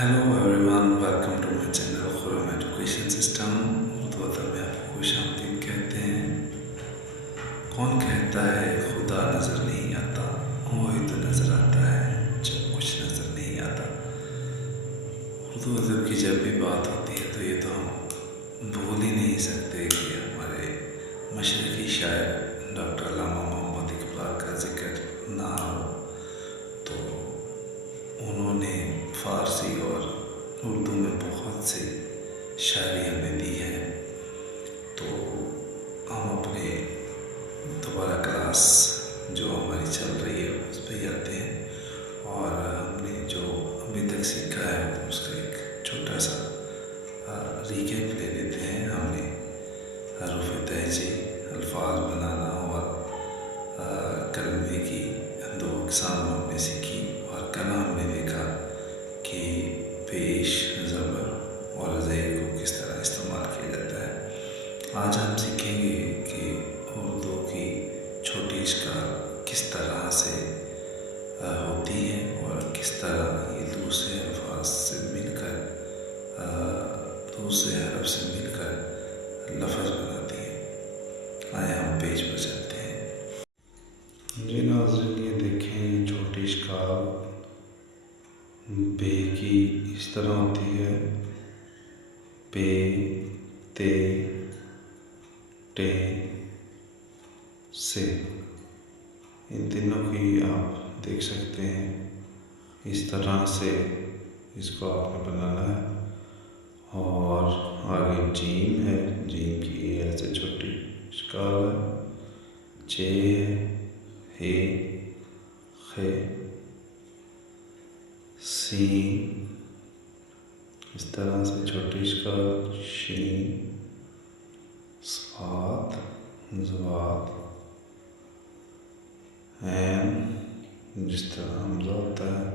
Hello everyone, welcome to my channel Khurram education system. Urdu अदब में आपको खुश आमदीद कहते हैं। कौन कहता है खुदा नज़र नहीं आता, वही तो नज़र आता है जब कुछ नज़र नहीं आता। उर्दू अदब की जब भी बात होती है तो ये तो हम भूल ही नहीं सकते कि हमारे मशरक़ी शायर डॉक्टर अल्लामा मोहम्मद इकबाल का जिक्र ना हो तो उन्होंने फ़ारसी और उर्दू में बहुत सी शायरी हमें दी है। तो हम अपने दोबारा क्लास जो हमारी चल रही है उस पर आते हैं और हमने जो अभी तक सीखा है उसका एक छोटा सा रिकैप ले लेते हैं। हमने हरूफ तहजी, अल्फाज बनाना और कलमे की दो अक़साम हमने सीखी और कल हमने देखा कि पेश, ज़बर और ज़ेर को किस तरह इस्तेमाल किया जाता है। आज हम सीखेंगे कि उर्दू की छोटी इश्काल किस तरह से होती है और किस तरह ये दूसरे अल्फाज से मिलकर, दूसरे हरफ से मिलकर लफ्ज़ बनाती है। आए हम पेज पर चलते हैं। जी नाज़रीन, ये देखें, ये छोटी इश्काल बे की इस तरह होती है। पे, ते, टे, से, इन तीनों की आप देख सकते हैं। इस तरह से इसको आपने बनाना है। और आगे जीम है, जीम की ऐसे छोटी इश्काल है। चे है, हे, खे, सीन, इस तरह से छोटी इश्काल। शीन, स्वात, ज़वात, ऐन, जिस तरह हमज़ा होता है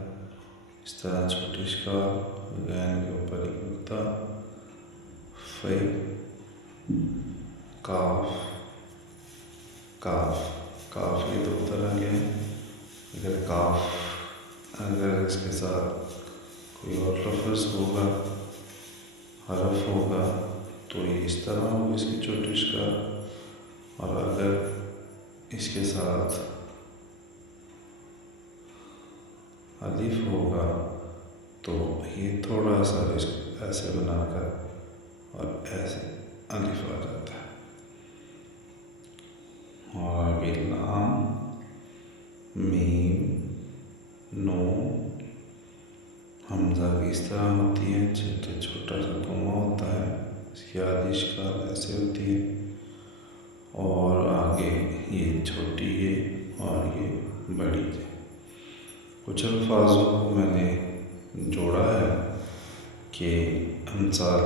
इस तरह छोटी इश्काल। गैन के ऊपर एक नुक्ता। फे, काफ, काफ, काफ ये दो तरह के हैं। अगर इसके साथ कोई और लफ्ज़ होगा, हरफ होगा, तो ये इस तरह होगी इसकी छोटी इश्काल। और अगर इसके साथ अलिफ होगा तो ये थोड़ा सा ऐसे बनाकर और ऐसे अलिफ आ जाता है। और आगे लाम, मीम, नून, हमज़ा की इस तरह होती है। छोटा सा कोमा होता है, इसकी आधी इश्काल ऐसे होती है। और आगे ये छोटी है और ये बड़ी है। कुछ अल्फाजों को मैंने जोड़ा है कि अमसाल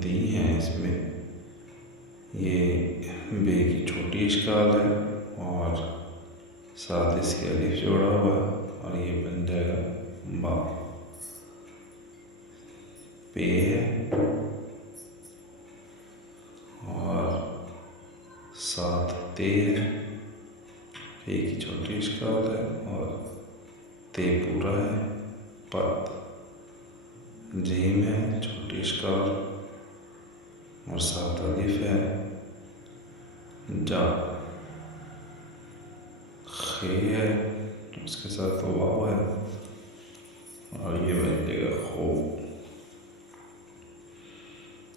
दी हैं इसमें। ये बे की छोटी इश्काल है और साथ इसके अलिफ जोड़ा हुआ और ये बन जाएगा बा। पे है और साथ ते है। पे की छोटी इश्काल है और ते पूरा है। पत, जीम है, छोटी इश्काल और साथ अलिफ है। जा, खे है, उसके साथ वाव है और ये बन जाएगा खो।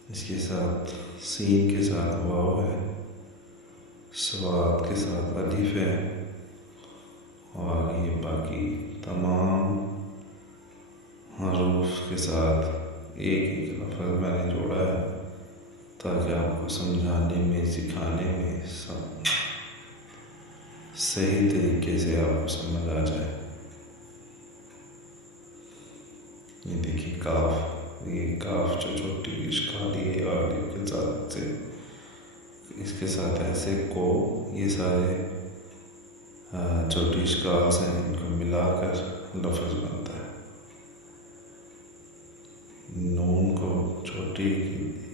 इसके साथ सीन के साथ वाव है, स्वाद के साथ अलिफ है और ये बाकी तमाम हरूफ के साथ एक लफ्ज़ मैंने जोड़ा है ताकि आपको समझाने में, सिखाने में सही तरीके से आपको समझ आ जाए। ये देखिए काफ, ये काफ जो छोटी इश्काल है और के साथ से इसके साथ ऐसे को, ये सारे छोटी इश्काल से इनको मिलाकर लफ्ज़ बनता है। नून को छोटी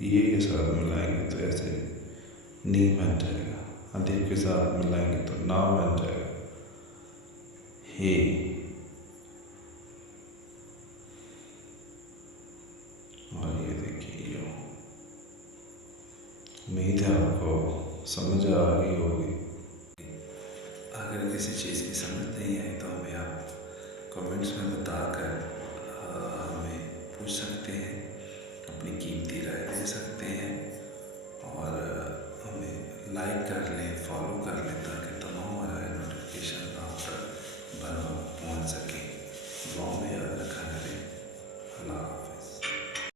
ये के साथ मिलाएंगे तो ऐसे नी बन जाएगा। अलिफ के साथ मिलाएंगे तो ना बन जाएगा हे। उम्मीद है आपको समझ आ गई होगी। अगर किसी चीज़ की समझ नहीं आई तो हमें आप कमेंट्स में बताकर हमें पूछ सकते हैं।